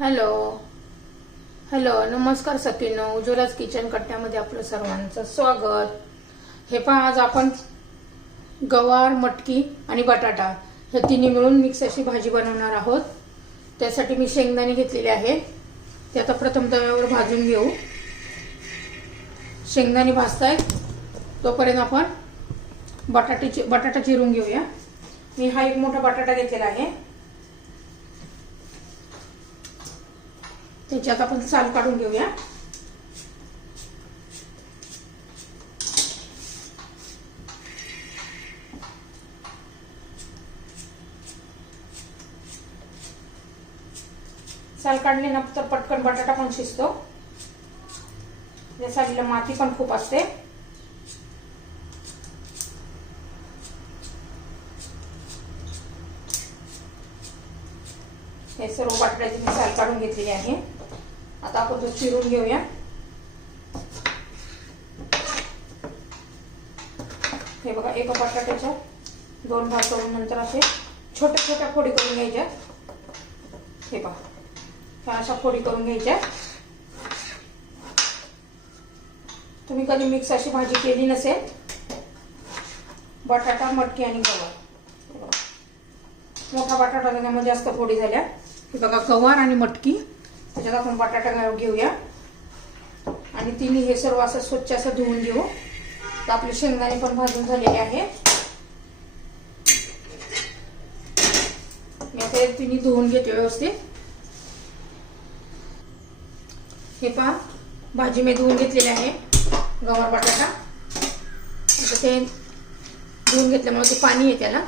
Hello. Hello नमस्कार सखीनो उज्ज्वलाच kitchen कट्ट्यामध्ये आपलं सर्वांचं स्वागत. हे पहा आज आपण गवार मटकी आणि बटाटा हे तिन्ही मिळून मिक्स अशी भाजी बनवणार आहोत. त्यासाठी मी शेंगदाणे घेतलेले आहे ते आता प्रथम तव्यावर भाजून घेऊ. शेंगदाणे भाजतायत. तोपर्यंत आपण बटाट्याची बटाटा चिरून घेऊया. मी हा एक मोठा बटाटा घेतलेला आहे. त्याच्यात आपण साल काढून घेऊया. साल काढली ना तर पटकन बटाटा पण शिजतो. या सालीला माती पण खूप असते. हे सर्व बटाट्याची मी साल काढून घेतलेली आहे. आता आपण तो चिरून घेऊया. हे बघा एका बटाट्याच्या दोन भाग करून नंतर असे छोट्या छोट्या फोडी करून घ्यायच्या. हे पहा अशा फोडी करून घ्यायच्या. तुम्ही कधी मिक्स अशी भाजी केली नसेल बटाटा मटकी आणि गव्हा मोठा बटाटा त्याच्यामध्ये जास्त फोडी झाल्या. बघा गवार आणि मटकी. त्याच्यात आपण बटाटा घेऊया. आणि तिन्ही हे सर्व असं स्वच्छ असं धुवून घेऊ. तर आपले शेंगदाणे पण भाजून झालेले आहे. मी आता तिने तिन्ही धुवून घेते व्यवस्थित. हे पहा भाजी मी धुवून घेतलेली आहे. गवार बटाटा. आता ते धुवून घेतल्यामुळे ते पाणी आहे त्याला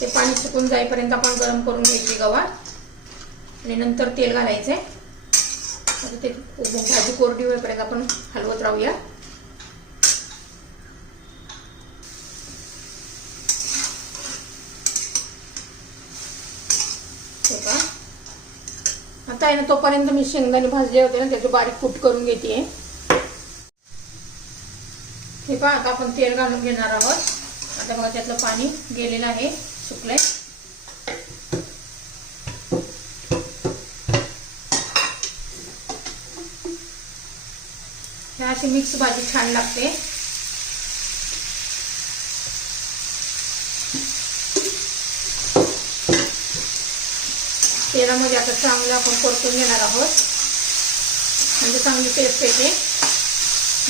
ते पाणी सुकून जाईपर्यंत आपण गरम करून घ्यायची गवार. आणि नंतर तेल घालायचंय. आता ते भाजी कोरडी होईपर्यंत आपण हलवत राहूया. आता आहे ना तोपर्यंत मी शेंगदाणे भाजले होते ना त्याची बारीक कूट करून घेते. हे पहा आता आपण तेल घालून घेणार आहोत. आता बघा त्यातलं पाणी गेलेलं आहे सुकलंय. अशी मिक्स भाजी छान लागते. तेलामध्ये आता चांगलं आपण परतून घेणार आहोत. म्हणजे चांगली टेस्ट येते.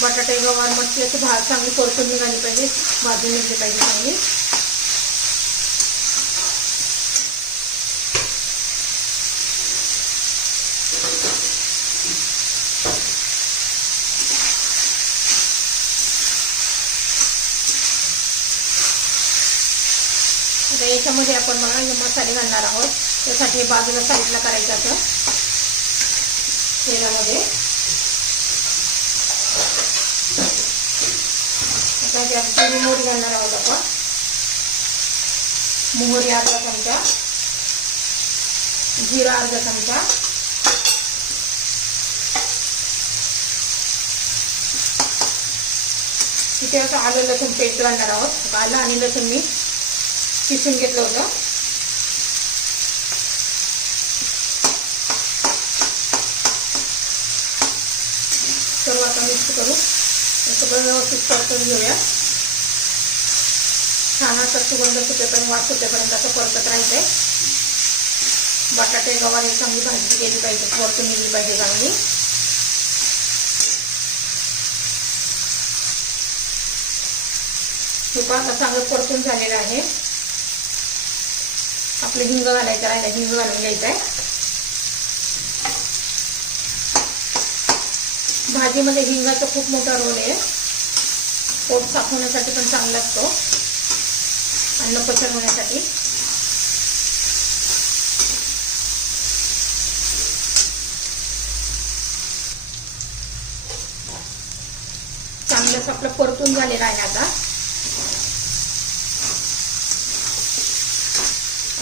बटाटे गवार मटकी अशी भात चांगली परतून निघाली पाहिजे. भाजून निघली पाहिजे चांगली. आता याच्यामध्ये आपण बघा हे मसाले घालणार आहोत. त्यासाठी बाजूला साईडला करायचं असं. तेलामध्ये. आता त्यात जिरी मोहरी घालणार आहोत आपण. मोहरी अर्धा चमचा. जिरा अर्धा चमचा. तिथे असं आलं लसूण पेस्ट घालणार आहोत. आलं आणि लसूण मी किसून घेतलं होतं. सर्व आता मिक्स करू. सगळं व्यवस्थित परतून घेऊया. छान असा सुगंध सुटेपर्यंत वास सुटेपर्यंत असं परतत राहायचंय बटाटे गवार चांगली भाजी केली पाहिजे. परतून दिली पाहिजे चांगली. हे पहा आता चांगलं परतून झालेलं आहे. आपलं हिंग घालायचं राहिलं हिंग घालून घ्यायचं आहे भाजीमध्ये हिंगाचा खूप मोठा रोल आहे. पोट साफ होण्यासाठी पण चांगला असतो. अन्न पचन होण्यासाठी. चांगलंच आपलं परतून झालेलं आहे आता.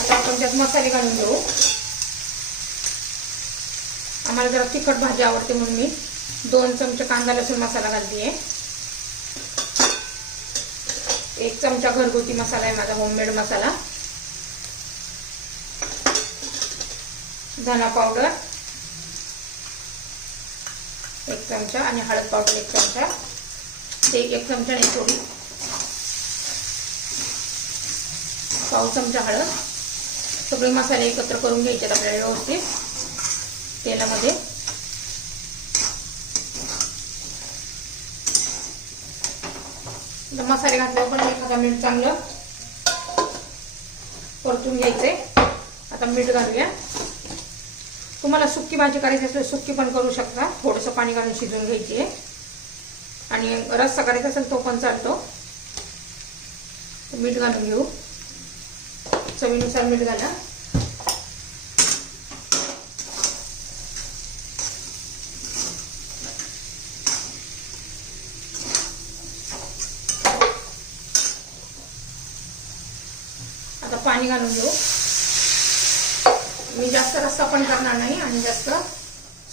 आता आपण त्यात मसाले घालून घेऊ. आम्हाला जरा तिखट भाजी आवडते म्हणून मी दोन चमचे कांदा लसूण मसाला घालते एक चमचा घरगुती मसाला आहे माझा होममेड मसाला. धना पावडर एक चमचा आणि हळद पावडर एक चमचा. ते एक चमचा नाही थोडी पाव चमचा हळद. सगळे मसाले एकत्र करून घ्यायचे आहेत आपल्याला व्यवस्थित. तेलामध्ये. मसाले घातल्यावर पण एखादा मीठ चांगलं परतून घ्यायचे आता मीठ घालूया. तुम्हाला सुक्की भाजी करायची असेल सुक्की पण करू शकता. थोडंसं पाणी घालून शिजवून घ्यायची आहे आणि रस्सा करायचा असेल तो पण चालतो. मीठ घालून घेऊ. चवीनुसार मीठ घाला. आता पाणी घालून घेऊ. मी जास्त रस्सा पण करणार नाही आणि जास्त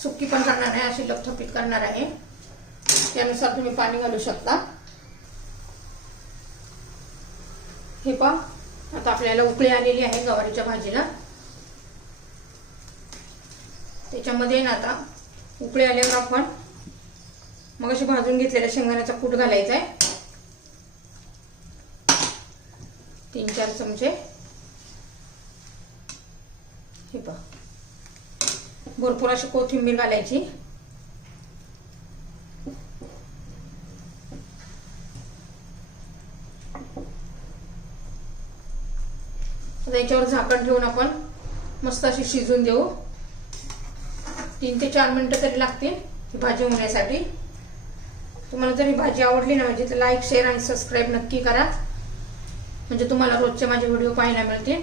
सुक्की पण करणार नाही अशी लपथपीत करणार आहे. त्यानुसार तुम्ही पाणी घालू शकता. हे पहा. आता आपल्याला उकळी आलेली आहे गवारीच्या भाजीला. त्याच्यामध्ये ना आता उकळी आल्यावर आपण मग अशी भाजून घेतलेल्या शेंगदाण्याचा कूट घालायचा आहे तीन चार चमचे. हे पहा. भरपूर अशी कोथिंबीर घालायची. याच्यावर झाकण ठेवून आपण मस्त अशी शिजून देऊ. तीन ते चार मिनिटं तरी लागतील ही भाजी होण्यासाठी. तुम्हाला जर ही भाजी आवडली ना म्हणजे तर लाईक शेअर आणि सबस्क्राईब नक्की करा. म्हणजे तुम्हाला रोजचे माझे व्हिडिओ पाहायला मिळतील.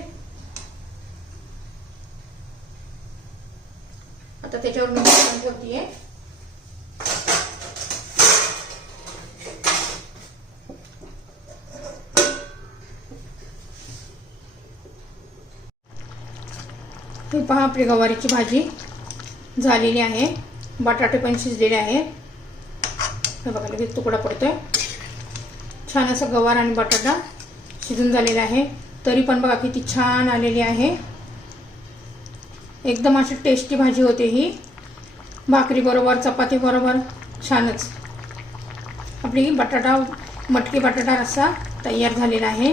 आता त्याच्यावर मी झाकण ही पहा आपली गवारीची भाजी झालेली आहे. बटाटे पण शिजलेले आहेत हे बघा लगेच तुकडा पडतोय. छान असा गवार आणि बटाटा शिजून झालेला आहे. तरी पण बघा किती छान आलेली आहे. एकदम अशी टेस्टी भाजी होते ही. भाकरी बरोबर चपाती बरोबर छानच. आपली बटाटा मटकी बटाटा रस्सा तयार झालेला आहे.